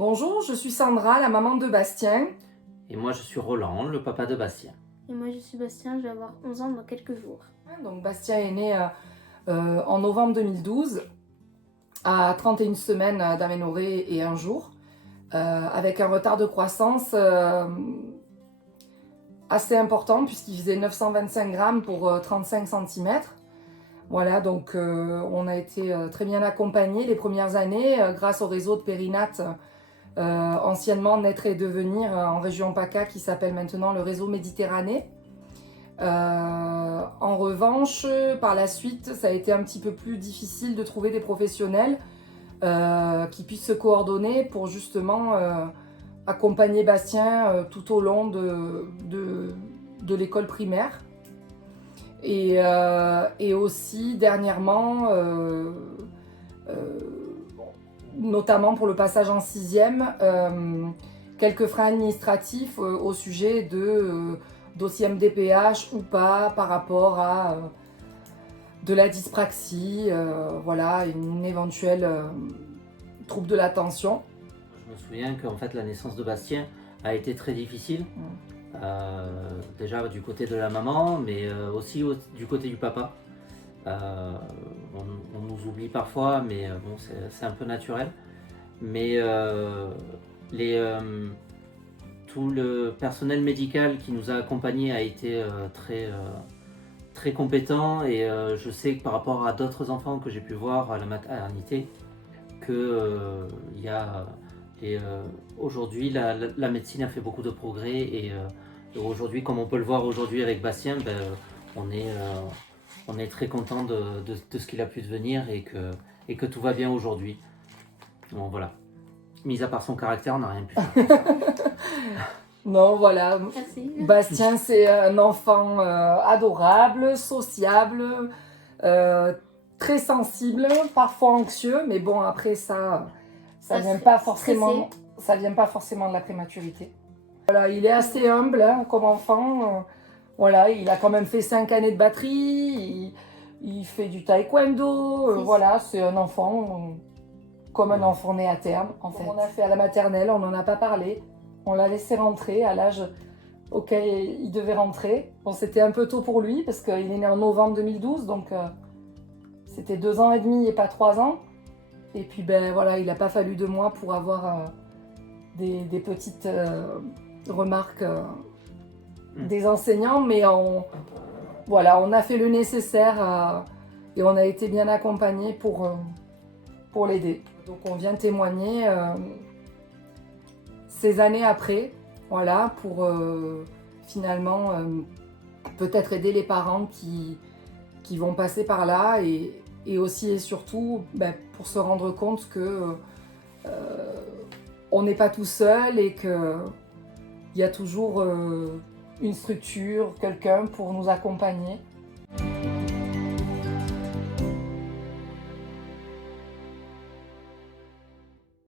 Bonjour, je suis Sandra, la maman de Bastien. Et moi, je suis Roland, le papa de Bastien. Et moi je suis Bastien, je vais avoir 11 ans dans quelques jours. Donc Bastien est né en novembre 2012, à 31 semaines d'aménorrhée et un jour, avec un retard de croissance assez important puisqu'il faisait 925 grammes pour 35 cm. Voilà, donc on a été très bien accompagnés les premières années grâce au réseau de Périnate, anciennement Naître et Devenir en région PACA, qui s'appelle maintenant le réseau Méditerranée. En revanche, par la suite, ça a été un petit peu plus difficile de trouver des professionnels qui puissent se coordonner pour justement accompagner Bastien tout au long de l'école primaire. Et aussi dernièrement, notamment pour le passage en 6e, quelques freins administratifs au sujet de dossier MDPH ou pas par rapport à de la dyspraxie, voilà, une éventuelle trouble de l'attention. Je me souviens qu'en fait, la naissance de Bastien a été très difficile. Déjà du côté de la maman, mais aussi du côté du papa. On nous oublie parfois, mais bon, c'est un peu naturel. Mais tout le personnel médical qui nous a accompagnés a été très compétent, et je sais que par rapport à d'autres enfants que j'ai pu voir à la maternité, que aujourd'hui la médecine a fait beaucoup de progrès, et aujourd'hui, comme on peut le voir aujourd'hui avec Bastien, on est très content de ce qu'il a pu devenir, et que tout va bien aujourd'hui. Bon, voilà. Mis à part son caractère, on n'a rien pu faire. Non, voilà. Merci. Bastien, c'est un enfant adorable, sociable, très sensible, parfois anxieux, mais bon, après ça vient pas forcément de la prématurité. Voilà, il est assez humble comme enfant. Voilà, il a quand même fait 5 années de batterie, il fait du taekwondo. Voilà, c'est un enfant comme un enfant né à terme. En fait, on a fait à la maternelle, on n'en a pas parlé. On l'a laissé rentrer à l'âge auquel il devait rentrer. Bon, c'était un peu tôt pour lui parce qu'il est né en novembre 2012, donc c'était 2 ans et demi et pas 3 ans. Et puis voilà, il n'a pas fallu de moi pour avoir des petites remarques des enseignants, mais on a fait le nécessaire et on a été bien accompagnés pour l'aider. Donc on vient témoigner ces années après, voilà, pour finalement peut-être aider les parents qui vont passer par là, et aussi et surtout pour se rendre compte que on n'est pas tout seul et qu'il y a toujours une structure, quelqu'un pour nous accompagner.